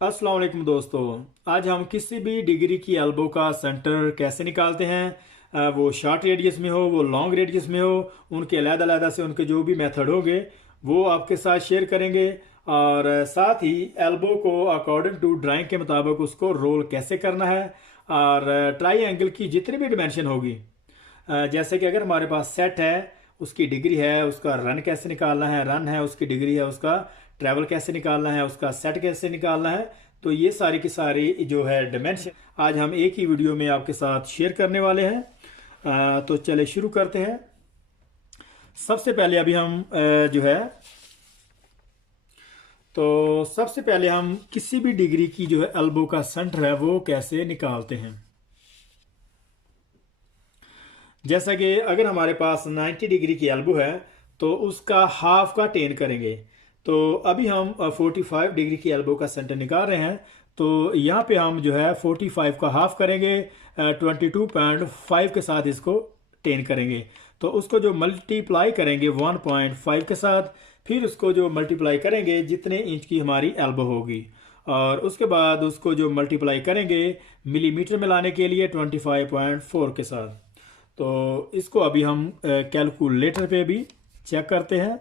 अस्सलाम वालेकुम दोस्तों। आज हम किसी भी डिग्री की एल्बो का सेंटर कैसे निकालते हैं, वो शॉर्ट रेडियस में हो वो लॉन्ग रेडियस में हो, उनके अलग-अलग से उनके जो भी मेथड होंगे वो आपके साथ शेयर करेंगे। और साथ ही एल्बो को अकॉर्डिंग टू ड्राइंग के मुताबिक उसको रोल कैसे करना है। और ट्राई एंगल की जितनी भी डिमेंशन होगी, जैसे कि अगर हमारे पास सेट है, उसकी डिग्री है, उसका रन कैसे निकालना है, रन है उसकी डिग्री है, उसका ट्रैवल कैसे निकालना है, उसका सेट कैसे निकालना है, तो ये सारी की सारी जो है डिमेंशन आज हम एक ही वीडियो में आपके साथ शेयर करने वाले हैं। तो चले शुरू करते हैं। सबसे पहले अभी हम जो है तो सबसे पहले हम किसी भी डिग्री की जो है एल्बो का सेंटर है वो कैसे निकालते हैं। जैसा कि अगर हमारे पास 90 डिग्री की एल्बो है तो उसका हाफ का टेन करेंगे। तो अभी हम 45 डिग्री की एल्बो का सेंटर निकाल रहे हैं। तो यहाँ पे हम जो है 45 का हाफ करेंगे, 22.5 के साथ इसको टेन करेंगे। तो उसको जो मल्टीप्लाई करेंगे 1.5 के साथ, फिर उसको जो मल्टीप्लाई करेंगे जितने इंच की हमारी एल्बो होगी, और उसके बाद उसको जो मल्टीप्लाई करेंगे मिलीमीटर में लाने के लिए 25.4 के साथ। तो इसको अभी हम कैलकुलेटर पे भी चेक करते हैं।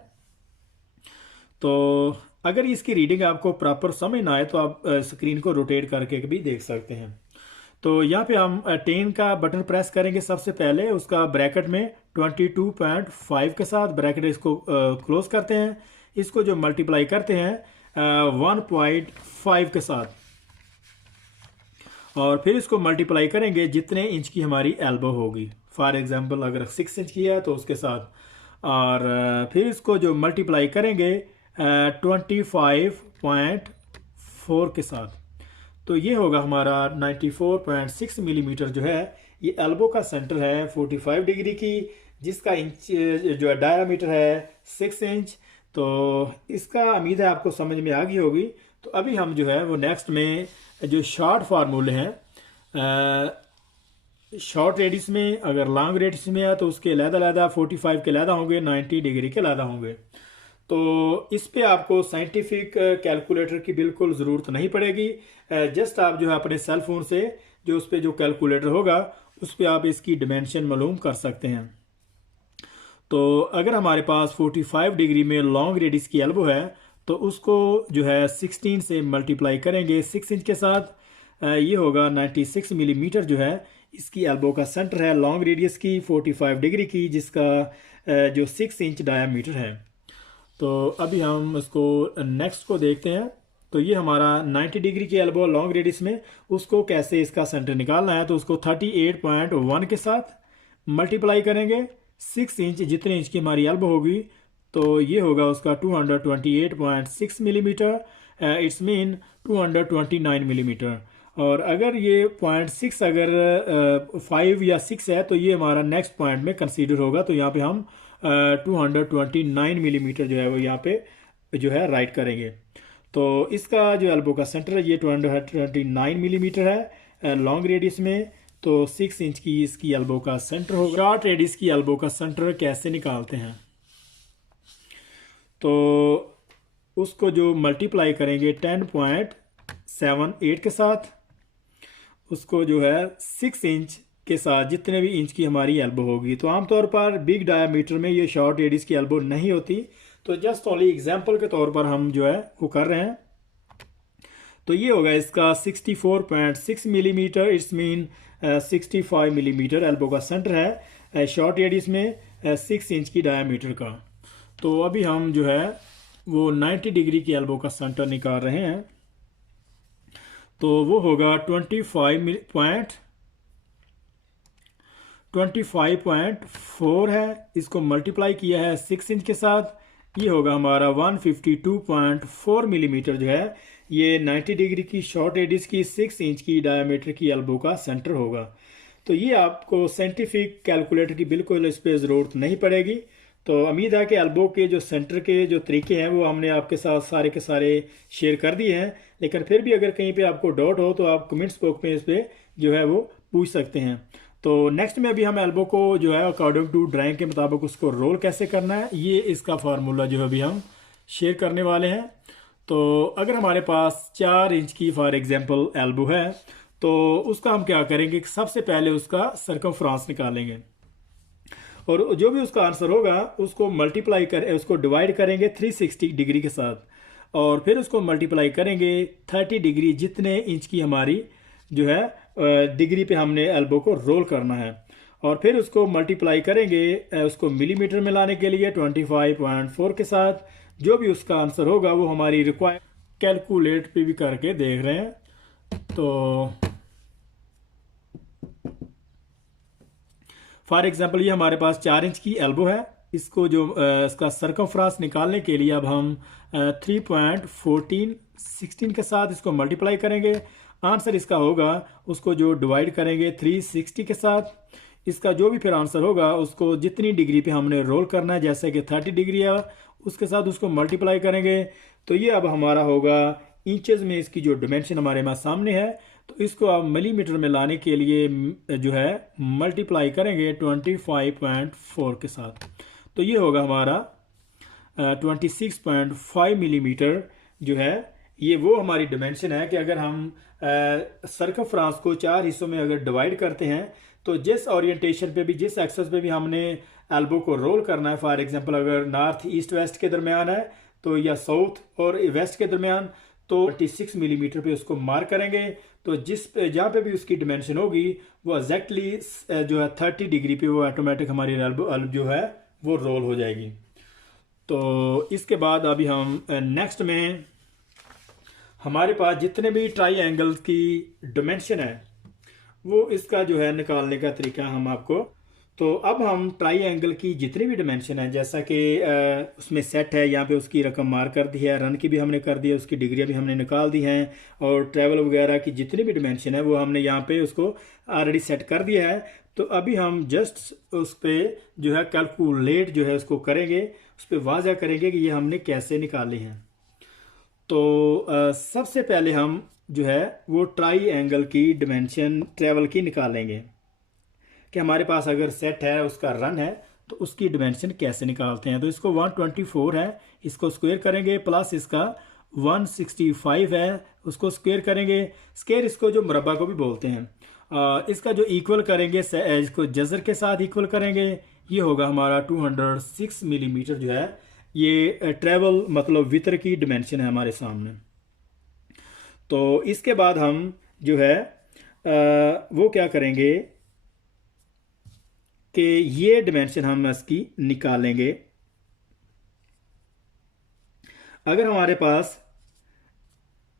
तो अगर इसकी रीडिंग आपको प्रॉपर समझ ना आए तो आप स्क्रीन को रोटेट करके भी देख सकते हैं। तो यहाँ पे हम 10 का बटन प्रेस करेंगे। सबसे पहले उसका ब्रैकेट में 22.5 के साथ ब्रैकेट इसको क्लोज करते हैं। इसको जो मल्टीप्लाई करते हैं 1.5 के साथ, और फिर इसको मल्टीप्लाई करेंगे जितने इंच की हमारी एल्बो होगी। फॉर एग्जांपल अगर 6 इंच की है तो उसके साथ, और फिर इसको जो मल्टीप्लाई करेंगे 25.4 के साथ। तो ये होगा हमारा 94.6 मिलीमीटर जो है ये एल्बो का सेंटर है 45 डिग्री की, जिसका इंच जो है डायमीटर है 6 इंच। तो इसका उम्मीद है आपको समझ में आ गई होगी। तो अभी हम जो है वो नेक्स्ट में जो शॉर्ट फार्मूले हैं, शॉर्ट रेडियस में अगर लॉन्ग रेडियस में है तो उसके अलग-अलग 45 के अलग होंगे, 90 डिग्री के अलग होंगे। तो इस पे आपको साइंटिफिक कैलकुलेटर की बिल्कुल ज़रूरत नहीं पड़ेगी। जस्ट आप जो है अपने सेल फोन से जो उस पर जो कैलकुलेटर होगा उस पर आप इसकी डिमेंशन मालूम कर सकते हैं। तो अगर हमारे पास 45 डिग्री में लॉन्ग रेडियस की एल्बो है तो उसको जो है 16 से मल्टीप्लाई करेंगे 6 इंच के साथ। ये होगा 96 मिलीमीटर जो है इसकी एल्बो का सेंटर है लॉन्ग रेडियस की 45 डिग्री की, जिसका जो 6 इंच डायामीटर है। तो अभी हम इसको नेक्स्ट को देखते हैं। तो ये हमारा 90 डिग्री की एल्बो लॉन्ग रेडियस में, उसको कैसे इसका सेंटर निकालना है। तो उसको 38.1 के साथ मल्टीप्लाई करेंगे 6 इंच, जितने इंच की हमारी एल्बो होगी। तो ये होगा उसका 228.6 मिलीमीटर, इट्स मीन 229 मिलीमीटर। और अगर ये 0.6 अगर 5 या 6 है तो ये हमारा नेक्स्ट पॉइंट में कंसीडर होगा। तो यहाँ पे हम 229 मिलीमीटर जो है वो यहाँ पे जो है राइट करेंगे। तो इसका जो एल्बो का सेंटर है ये 229 मिलीमीटर है लॉन्ग रेडियस में। तो 6 इंच की इसकी एल्बो का सेंटर होगा। शॉर्ट रेडियस की एल्बो का सेंटर कैसे निकालते हैं, तो उसको जो मल्टीप्लाई करेंगे 10.78 के साथ, उसको जो है 6 इंच के साथ जितने भी इंच की हमारी एल्बो होगी। तो आमतौर पर बिग डायामीटर में ये शॉर्ट रेडियस की एल्बो नहीं होती। तो जस्ट ओनली एग्जांपल के तौर पर हम जो है वो कर रहे हैं। तो ये होगा इसका 64.6 millimetre, it's mean 65 millimetre elbow का सेंटर है शॉर्ट रेडियस में 6 इंच की डायामीटर का। तो अभी हम जो है वो 90 डिग्री की एल्बो का सेंटर निकाल रहे हैं। तो वो होगा 25.4 है, इसको मल्टीप्लाई किया है 6 इंच के साथ। ये होगा हमारा 152.4 मिलीमीटर जो है ये 90 डिग्री की शॉर्ट रेडियस की 6 इंच की डायमीटर की एल्बो का सेंटर होगा। तो ये आपको साइंटिफिक कैलकुलेटर की बिल्कुल इस पर ज़रूरत नहीं पड़ेगी। तो उम्मीद है कि एल्बो के जो सेंटर के जो तरीके हैं वो हमने आपके साथ सारे के सारे शेयर कर दिए हैं। लेकिन फिर भी अगर कहीं पे आपको डाउट हो तो आप कमेंट्स बॉक्स में इस पर जो है वो पूछ सकते हैं। तो नेक्स्ट में अभी हम एल्बो को जो है अकॉर्डिंग टू ड्राइंग के मुताबिक उसको रोल कैसे करना है, ये इसका फार्मूला जो है अभी हम शेयर करने वाले हैं। तो अगर हमारे पास 4 इंच की फॉर एग्जांपल एल्बो है, तो उसका हम क्या करेंगे कि सबसे पहले उसका सरकमफ्रांस निकालेंगे, और जो भी उसका आंसर होगा उसको मल्टीप्लाई कर उसको डिवाइड करेंगे 360 डिग्री के साथ, और फिर उसको मल्टीप्लाई करेंगे 30 डिग्री, जितने इंच की हमारी जो है डिग्री पे हमने एल्बो को रोल करना है, और फिर उसको मल्टीप्लाई करेंगे उसको मिलीमीटर में लाने के लिए 25.4 के साथ। जो भी उसका आंसर होगा वो हमारी रिक्वायर कैलकुलेट पे भी करके देख रहे हैं। तो फॉर एग्जांपल ये हमारे पास 4 इंच की एल्बो है, इसको जो इसका सरकमफ्रांस निकालने के लिए अब हम 3.1416 के साथ इसको मल्टीप्लाई करेंगे। आंसर इसका होगा उसको जो डिवाइड करेंगे 360 के साथ। इसका जो भी फिर आंसर होगा उसको जितनी डिग्री पे हमने रोल करना है, जैसे कि 30 डिग्री है, उसके साथ उसको मल्टीप्लाई करेंगे। तो ये अब हमारा होगा इंचेस में, इसकी जो डिमेंशन हमारे पास सामने है। तो इसको आप मिलीमीटर में लाने के लिए जो है मल्टीप्लाई करेंगे 25.4 के साथ। तो ये होगा हमारा 26.5 मिलीमीटर जो है। ये वो हमारी डिमेंशन है कि अगर हम सरकमफ्रांस को 4 हिस्सों में अगर डिवाइड करते हैं, तो जिस ओरिएंटेशन पे भी, जिस एक्सेस पे भी हमने एल्बो को रोल करना है, फॉर एग्जांपल अगर नॉर्थ ईस्ट वेस्ट के दरमियान है तो, या साउथ और वेस्ट के दरमियान, तो 36 मिलीमीटर पे उसको मार्क करेंगे। तो जिस पे जहाँ पे भी उसकी डिमेंशन होगी वो एग्जैक्टली जो है 30 डिग्री पे वो ऑटोमेटिक हमारी एल्बो जो है वो रोल हो जाएगी। तो इसके बाद अभी हम नेक्स्ट में हमारे पास जितने भी ट्राई एंगल्स की डिमेंशन है वो इसका जो है निकालने का तरीका हम आपको। तो अब हम ट्राई एंगल की जितनी भी डिमेंशन है, जैसा कि उसमें सेट है, यहाँ पे उसकी रकम मार्क कर दी है, रन की भी हमने कर दी है, उसकी डिग्री भी हमने निकाल दी हैं, और ट्रैवल वगैरह की जितनी भी डिमेंशन है वो हमने यहाँ पे उसको ऑलरेडी सेट कर दिया है। तो अभी हम जस्ट उस पर जो है कैलकुलेट जो है उसको करेंगे, उस पर वाज़ा करेंगे कि ये हमने कैसे निकाले हैं। तो सबसे पहले हम जो है वो ट्राई एंगल की डिमेंशन ट्रैवल की निकालेंगे कि हमारे पास अगर सेट है, उसका रन है, तो उसकी डिमेंशन कैसे निकालते हैं। तो इसको 124 है, इसको स्क्वायर करेंगे, प्लस इसका 165 है, उसको स्क्वायर करेंगे। स्क्वायर इसको जो मुरब्बा को भी बोलते हैं, इसका जो इक्वल करेंगे इसको जजर के साथ इक्वल करेंगे। ये होगा हमारा 206 मिलीमीटर जो है, ये ट्रैवल मतलब वितर की डिमेंशन है हमारे सामने। तो इसके बाद हम जो है वो क्या करेंगे कि ये डिमेंशन हम इसकी निकालेंगे। अगर हमारे पास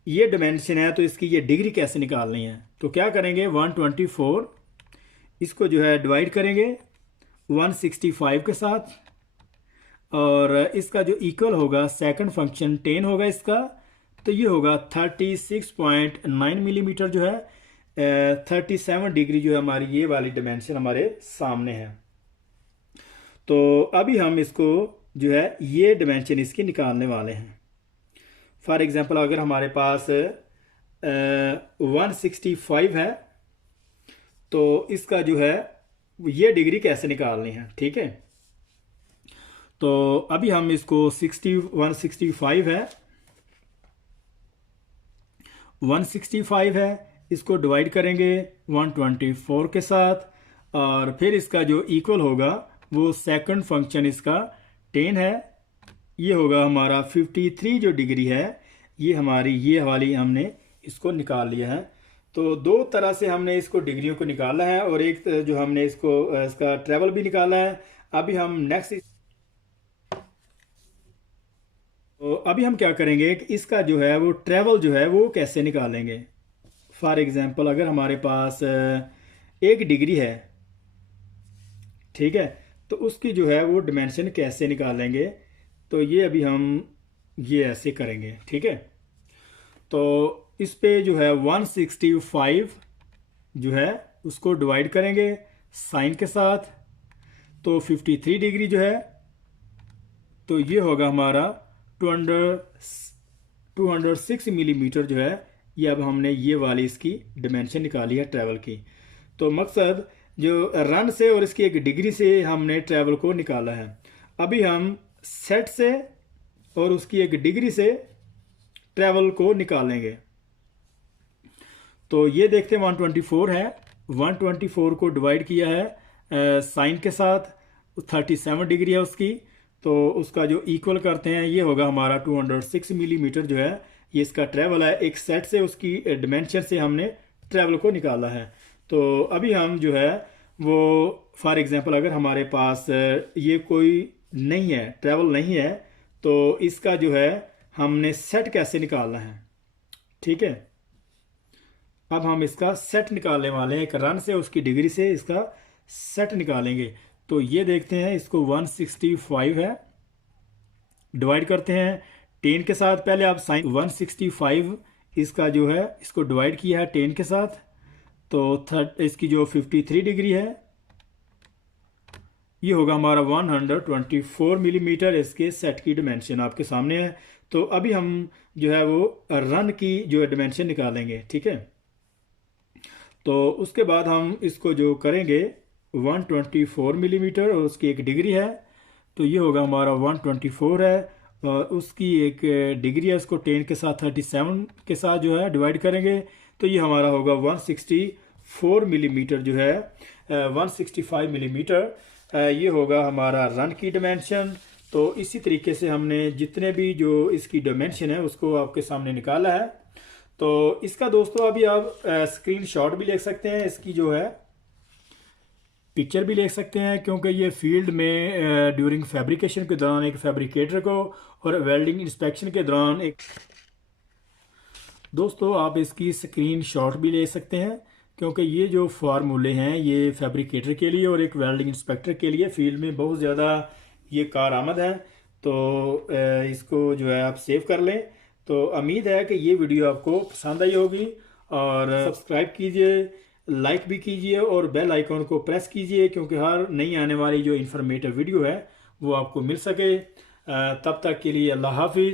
ये डिमेंशन है तो इसकी ये डिग्री कैसे निकालनी है। तो क्या करेंगे, 124 इसको जो है डिवाइड करेंगे 165 के साथ, और इसका जो इक्वल होगा सेकंड फंक्शन 10 होगा इसका। तो ये होगा 36.9 मिलीमीटर जो है, 37 डिग्री जो है हमारी ये वाली डिमेंशन हमारे सामने है। तो अभी हम इसको जो है ये डिमेंशन इसकी निकालने वाले हैं। फॉर एग्जांपल अगर हमारे पास 165 है, तो इसका जो है ये डिग्री कैसे निकालनी है, ठीक है। तो अभी हम इसको 165 है, 165 है, इसको डिवाइड करेंगे 124 के साथ, और फिर इसका जो इक्वल होगा वो सेकंड फंक्शन इसका 10 है। ये होगा हमारा 53 जो डिग्री है, ये हमारी ये वाली हमने इसको निकाल लिया है। तो दो तरह से हमने इसको डिग्रियों को निकाला है, और एक जो हमने इसको इसका ट्रेवल भी निकाला है। अभी हम नेक्स्ट तो अभी हम क्या करेंगे कि इसका जो है वो ट्रेवल जो है वो कैसे निकालेंगे। फॉर एग्जांपल अगर हमारे पास 1 डिग्री है, ठीक है, तो उसकी जो है वो डिमेंशन कैसे निकालेंगे। तो ये अभी हम ये ऐसे करेंगे, ठीक है। तो इस पे जो है 165 जो है उसको डिवाइड करेंगे साइन के साथ, तो 53 डिग्री जो है, तो ये होगा हमारा 206 मिलीमीटर जो है। ये अब हमने ये वाली इसकी डिमेंशन निकाली है ट्रैवल की। तो मकसद जो रन से और इसकी एक डिग्री से हमने ट्रैवल को निकाला है। अभी हम सेट से और उसकी एक डिग्री से ट्रैवल को निकालेंगे। तो ये देखते हैं 124 है, 124 को डिवाइड किया है साइन के साथ, 37 डिग्री है उसकी, तो उसका जो इक्वल करते हैं ये होगा हमारा 206 मिलीमीटर जो है ये इसका ट्रैवल है। एक सेट से उसकी डिमेंशन से हमने ट्रैवल को निकाला है। तो अभी हम जो है वो फॉर एग्जांपल अगर हमारे पास ये कोई नहीं है, ट्रैवल नहीं है, तो इसका जो है हमने सेट कैसे निकालना है, ठीक है। अब हम इसका सेट निकालने वाले हैं, एक रन से उसकी डिग्री से इसका सेट निकालेंगे। तो ये देखते हैं, इसको 165 है, डिवाइड करते हैं 10 के साथ। पहले आप साइन 165 इसका जो है इसको डिवाइड किया है 10 के साथ, तो इसकी जो 53 डिग्री है ये होगा हमारा 124 मिलीमीटर। इसके सेट की डिमेंशन आपके सामने है। तो अभी हम जो है वो रन की जो डिमेंशन निकालेंगे, ठीक है। तो उसके बाद हम इसको जो करेंगे 124 मिलीमीटर और उसकी एक डिग्री है, तो ये होगा हमारा 124 है और उसकी एक डिग्री है, उसको 10 के साथ 37 के साथ जो है डिवाइड करेंगे, तो ये हमारा होगा 164 मिलीमीटर जो है 165 मिलीमीटर ये होगा हमारा रन की डिमेंशन। तो इसी तरीके से हमने जितने भी जो इसकी डिमेंशन है उसको आपके सामने निकाला है। तो इसका दोस्तों अभी आप स्क्रीन शॉट भी ले सकते हैं, इसकी जो है पिक्चर भी ले सकते हैं, क्योंकि ये फील्ड में ड्यूरिंग फैब्रिकेशन के दौरान एक फैब्रिकेटर को और वेल्डिंग इंस्पेक्शन के दौरान एक दोस्तों आप इसकी स्क्रीन शॉट भी ले सकते हैं, क्योंकि ये जो फार्मूले हैं ये फैब्रिकेटर के लिए और एक वेल्डिंग इंस्पेक्टर के लिए फील्ड में बहुत ज़्यादा ये कारआमद है। तो इसको जो है आप सेव कर लें। तो उम्मीद है कि ये वीडियो आपको पसंद आई होगी, और सब्सक्राइब कीजिए, लाइक भी कीजिए और बेल आइकॉन को प्रेस कीजिए, क्योंकि हर नई आने वाली जो इन्फॉर्मेटिव वीडियो है वो आपको मिल सके। तब तक के लिए अल्लाह हाफिज़।